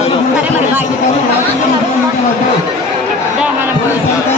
मलाई